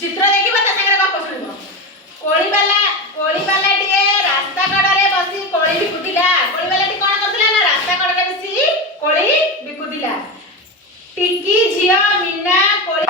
चित्र देखिबा ता संगे गप सुनिबो। कोली वाला टिए रास्ता कड़े बसी कोली बिकुतिला। कोली वाला टी कोन करथिला ना रास्ता कड़े बसी कोली बिकुतिला। टिकी झियो मीना कोली